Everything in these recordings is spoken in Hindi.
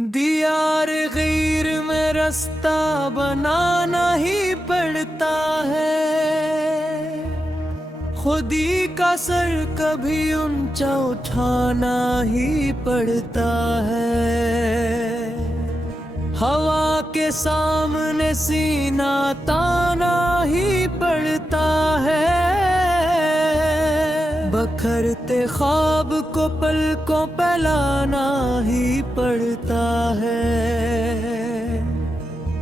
दियार गैर में रास्ता बनाना ही पड़ता है। खुदी का सर कभी ऊंचा उठाना ही पड़ता है। हवा के सामने सीना ताना ही पड़ता है। बखरते ख्वाब को पलकों पे लाना ही पड़ता है।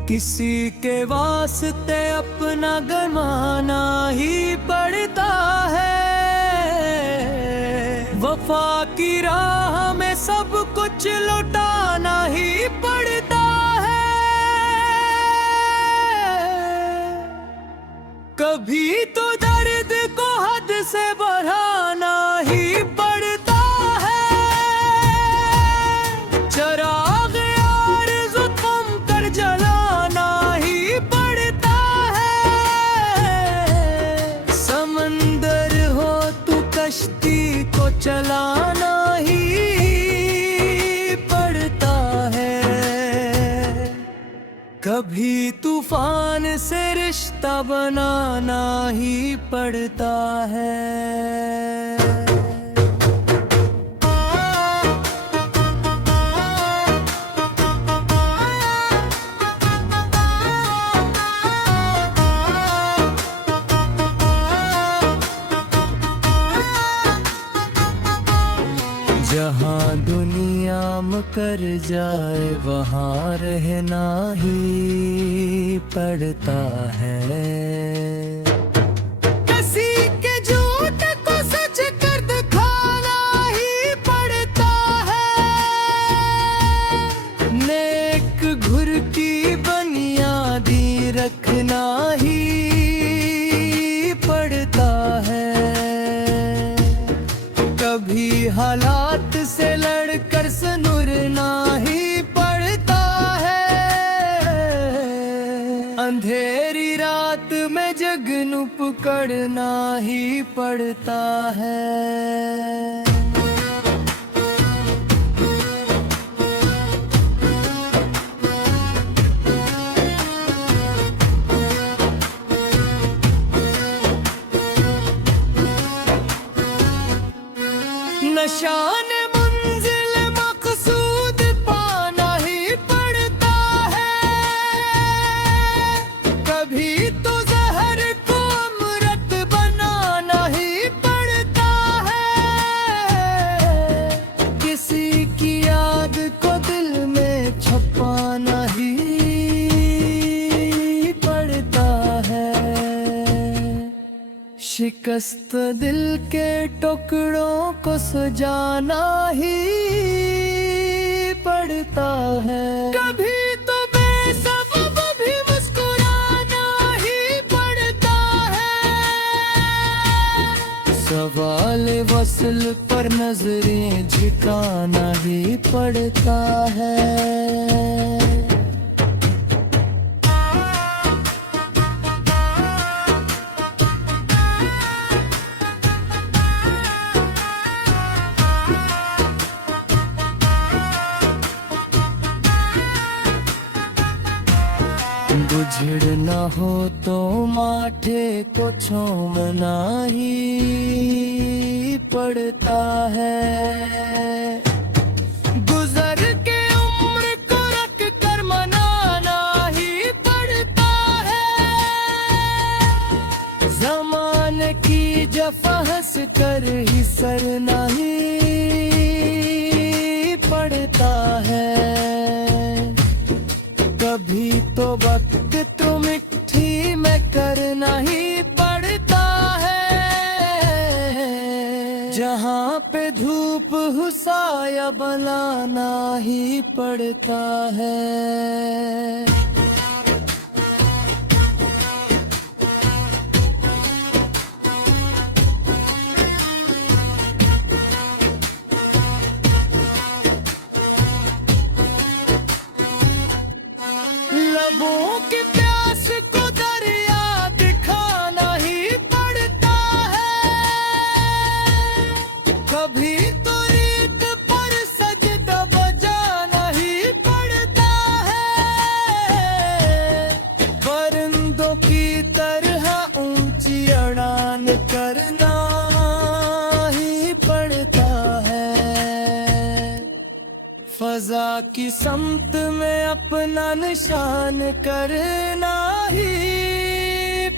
किसी के वास्ते अपना गंवाना ही पड़ता है। वफा की राह में सब कुछ लुटाना ही पड़ता है। कभी तो दर्द को हद से बढ़ाना ही पड़ता है। चराग आरज़ू थम कर जलाना ही पड़ता है। समंदर हो तो कश्ती को चलाना ही पड़ता है। कभी तूफान से रिश्ता बनाना ही पड़ता है। जहाँ दुनिया मुकर जाए वहाँ रहना ही पड़ता है। किसी के झूठ को सच कर दिखाना ही पड़ता है। नेक घुर की बुनियादी रखना ही पड़ता है। कभी हालात से लड़कर सनुरना ही पड़ता है। अंधेरी रात में जगनू पकड़ना ही पड़ता है। नशान मंजिल मकसूद पाना ही पड़ता है। कभी तो जहर को अमृत बनाना ही पड़ता है। किसी की याद को दिल में छुपाना ही पड़ता है। शिकस्त दिल के टुकड़ों को सजाना ही पड़ता है। कभी तो बेसबब भी मुस्कुराना ही पड़ता है। सवाल वस्ल पर नजरें झुकाना ही पड़ता है। बुझड़ न हो तो माथे को छोमना ही पड़ता है। गुजर के उम्र को रख कर मनाना ही पड़ता है। ज़माने की जफ़ा हंस कर ही सरना ही पड़ता है। कभी तो वक्त तो मिट्टी में करना ही पड़ता है। जहाँ पे धूप हो साया बनाना ही पड़ता है। लबों की प्यास को दरिया दिखाना ही पड़ता है। कभी तो रीत पर सजदा बजाना ही पड़ता फजा की समत में अपना निशान करना ही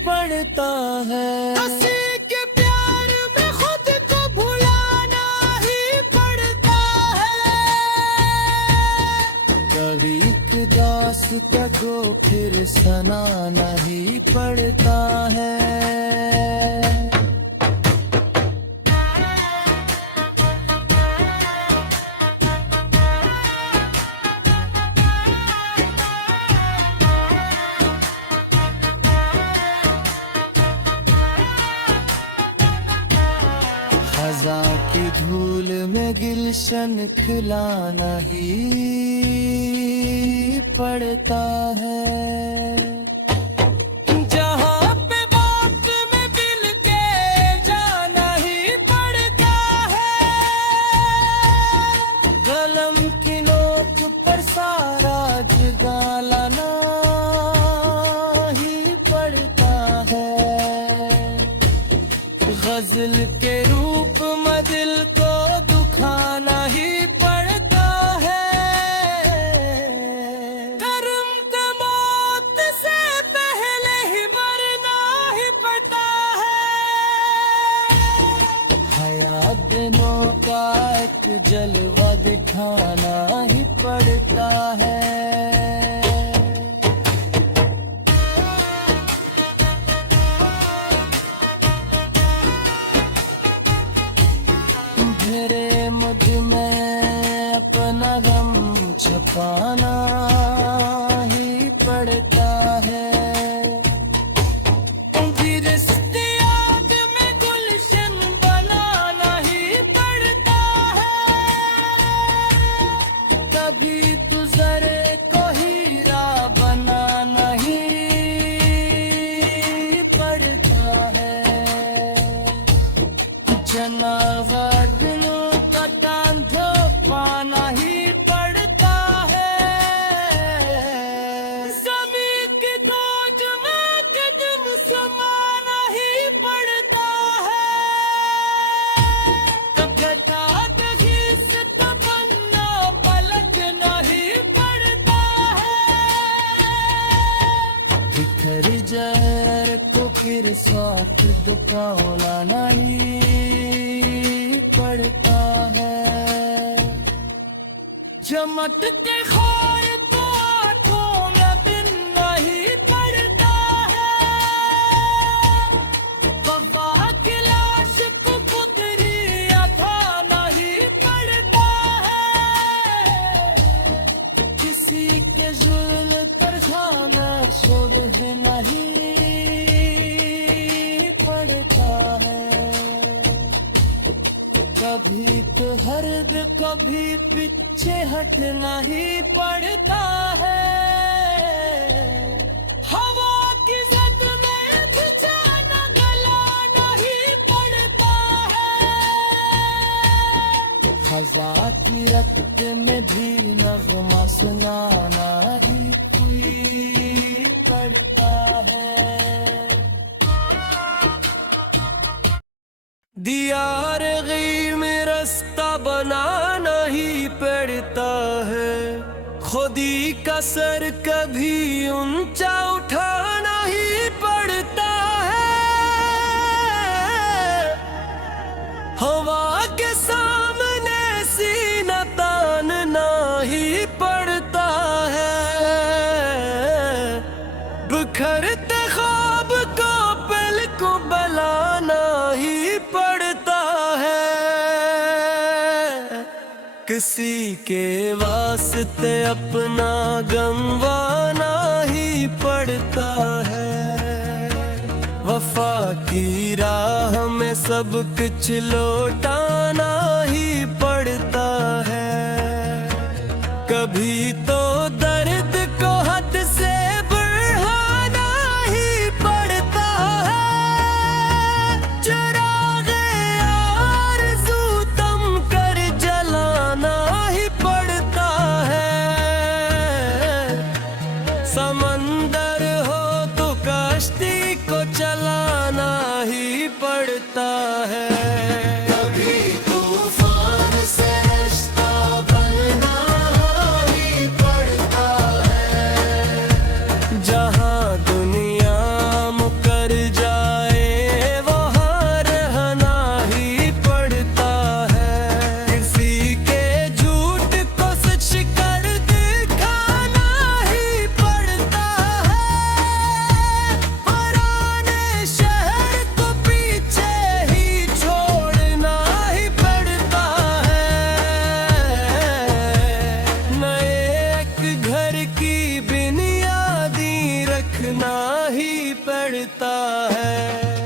पड़ता है। हंसी के प्यार में खुद को भुलाना ही पड़ता है। कभी एक दास्तां को फिर सुनाना ही पड़ता है। खजा की धूल में गुलशन खिलाना ही पड़ता है। जहाँ पे वक्त में मिल के जाना ही पड़ता है। कलम की नोक पर सारा डालना ही पड़ता है। गजल के रूप में दिल को दुखाना ही पड़ता है। कर्म तो मौत से पहले ही मरना ही पड़ता है। हयात दिनों का एक जलवा दिखाना ही पड़ता है। मुझ में अपना गम छुपाना ही पड़ता है। फिर इश्तियाक में गुलशन बनाना ही पड़ता है। कभी गुज़रे को हीरा बनाना ही पड़ता है। जनाज़ा पाना ही पड़ता है। ज़मीन की गोद में कदम समाना ही पड़ता है। घटा दही से तमन्ना पलटना ही पड़ता है। बिखर जहर को फिर साथ दुखाना ही पड़ता है। चमकते खोर तो आँखों में बिनना ही पड़ता है। वफा की लाश को पुतरिया खाना ही पड़ता है। किसी के जुल्म पर खाना सुरह नहीं पड़ता है। कभी तो हर्द कभी पीछे हटना ही पड़ता है। हवा की जद में जाना गलाना ही पड़ता है। खजा की रक्त में भी नग़मा सुनाना ही पड़ता है। दियार गई में रास्ता बनाना ही पड़ता है। खुदी का सर कभी ऊंचा उठाना ही पड़ता है। हवा के सामने सीना तानना ही पड़ता है। बिखरते ख्वाब को पल को बलाना ही पड़ता है। किसी के वास्ते अपना गंवाना ही पड़ता है। वफा की राह में सब कुछ लौटाना ही पड़ता है। कभी तो दर्द को हद से बढ़ाना ही पड़ता है। चिराग़े आरज़ू तम कर जलाना ही पड़ता है। समंदर हो तो कश्ती को चलाना ही पड़ता है। कभी तूफान से रिश्ता बनना पड़ता है।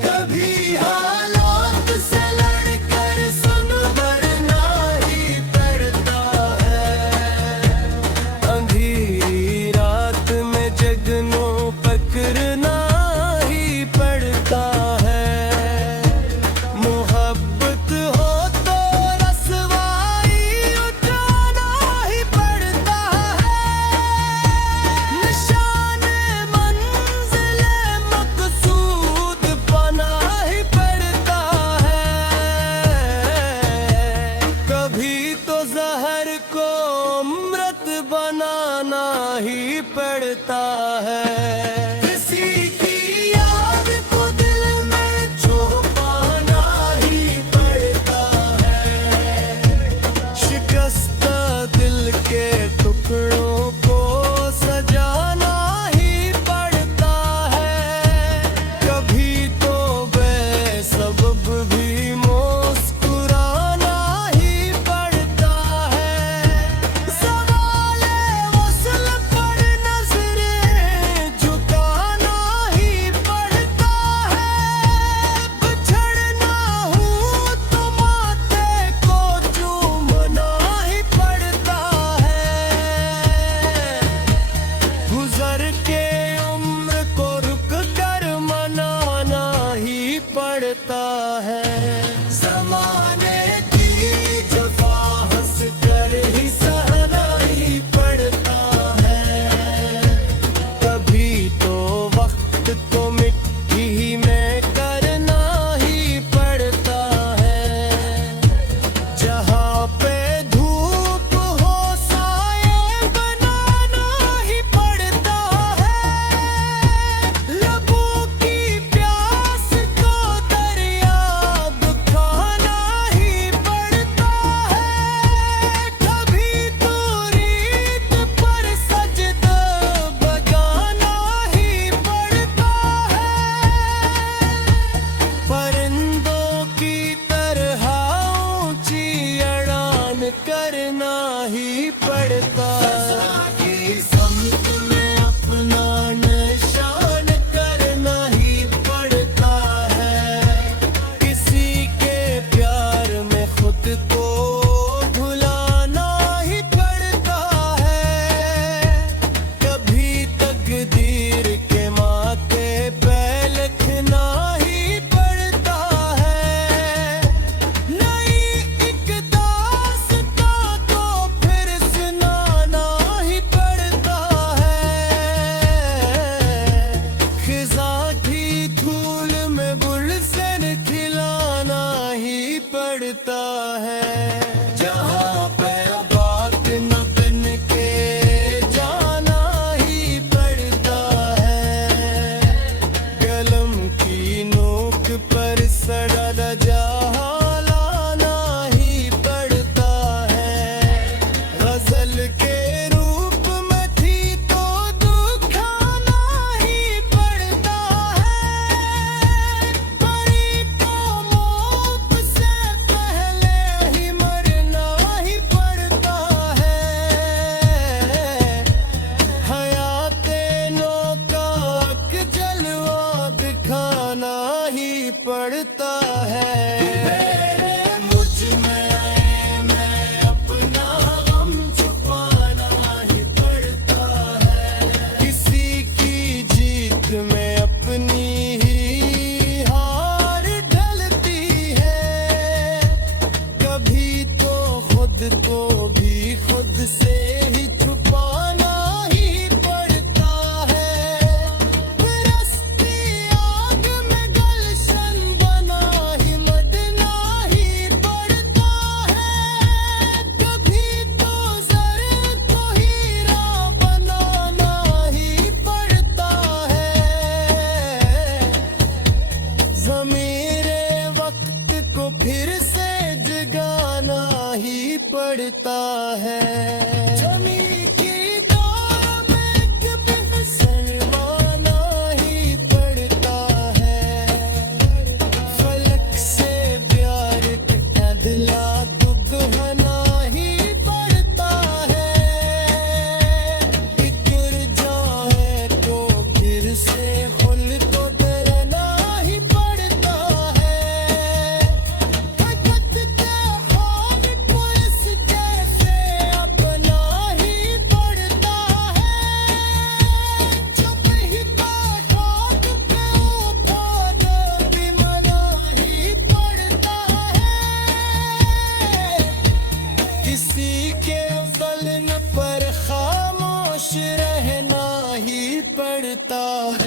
कभी हालात से लड़कर सुनवरना ही पड़ता है। अंधेरी रात में जगनो पकड़ना ही पड़ता है। मोहब्बत हो तो रसवाई उठाना ही पड़ता है। निशाने मंजिले मकसूद पाना ही पड़ता है। कभी तो जहर को अमृत बनाना ही पड़ता है। किसी की याद को दिल में छुपाना ही पड़ता है। शिकस्ता दिल के टुकड़ों को सजाना ही पड़ता है। कभी तो बेसबब भी मुस्कुराना ही पड़ता है। सवाले वस्ल पर नजरें झुका पड़ता है।